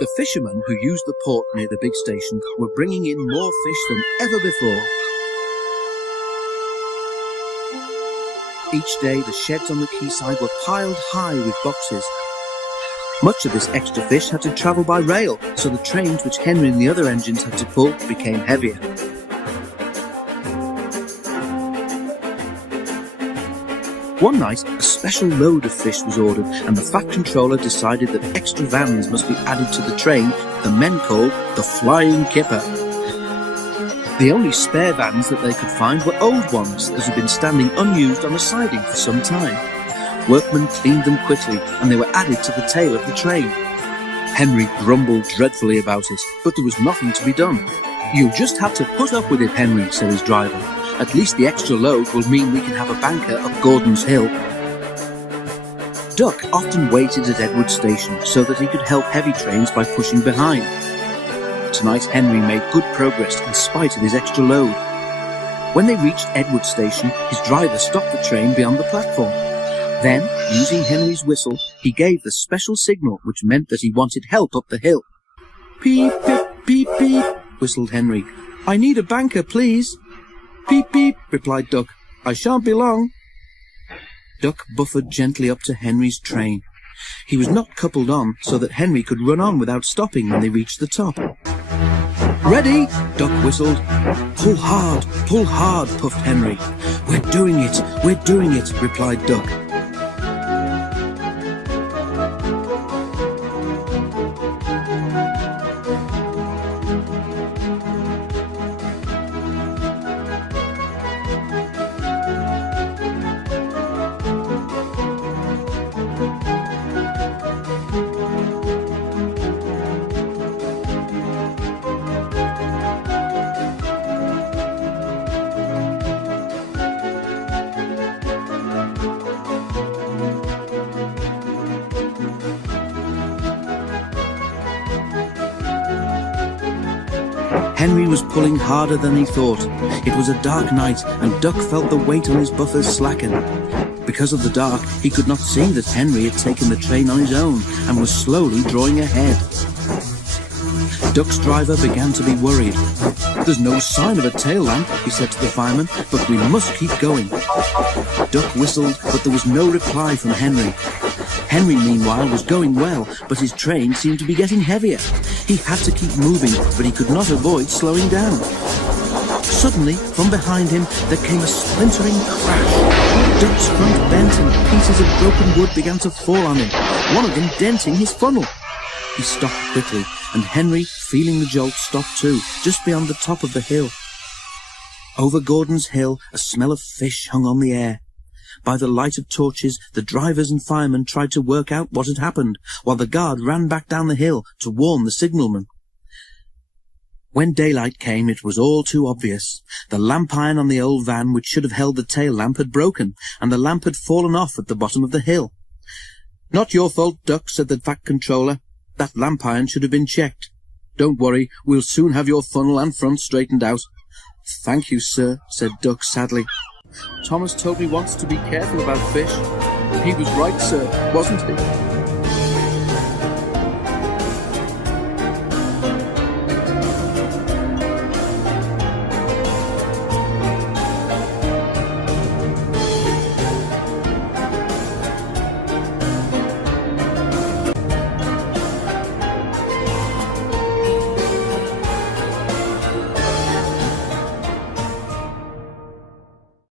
The fishermen who used the port near the big station were bringing in more fish than ever before. Each day the sheds on the quayside were piled high with boxes. Much of this extra fish had to travel by rail, so the trains which Henry and the other engines had to pull became heavier. One night, a special load of fish was ordered, and the Fat Controller decided that extra vans must be added to the train the men called the Flying Kipper. The only spare vans that they could find were old ones that had been standing unused on the siding for some time. Workmen cleaned them quickly, and they were added to the tail of the train. Henry grumbled dreadfully about it, but there was nothing to be done. "You'll just have to put up with it, Henry," said his driver. "At least the extra load will mean we can have a banker up Gordon's Hill." Duck often waited at Edward Station so that he could help heavy trains by pushing behind. Tonight Henry made good progress in spite of his extra load. When they reached Edward Station, his driver stopped the train beyond the platform. Then, using Henry's whistle, he gave the special signal which meant that he wanted help up the hill. "Peep, peep, peep, peep," whistled Henry. "I need a banker, please." "Peep, peep," replied Duck. "I shan't be long." Duck buffered gently up to Henry's train. He was not coupled on, so that Henry could run on without stopping when they reached the top. "Ready?" Duck whistled. pull hard, puffed Henry. We're doing it, replied Duck. Henry was pulling harder than he thought. It was a dark night, and Duck felt the weight on his buffers slacken. Because of the dark, he could not see that Henry had taken the train on his own and was slowly drawing ahead. Duck's driver began to be worried. "There's no sign of a tail lamp," he said to the fireman, "but we must keep going." Duck whistled, but there was no reply from Henry. Henry, meanwhile, was going well, but his train seemed to be getting heavier. He had to keep moving, but he could not avoid slowing down. Suddenly, from behind him, there came a splintering crash. Duck's front bent and pieces of broken wood began to fall on him, one of them denting his funnel. He stopped quickly, and Henry, feeling the jolt, stopped too, just beyond the top of the hill. Over Gordon's Hill, a smell of fish hung on the air. By the light of torches, the drivers and firemen tried to work out what had happened, while the guard ran back down the hill to warn the signalman. When daylight came, it was all too obvious. The lamp iron on the old van which should have held the tail lamp had broken, and the lamp had fallen off at the bottom of the hill. "Not your fault, Duck," said the Fat Controller. "That lamp iron should have been checked. Don't worry, we'll soon have your funnel and front straightened out." "Thank you, sir," said Duck sadly. "Thomas told me once to be careful about fish. He was right, sir, wasn't he?"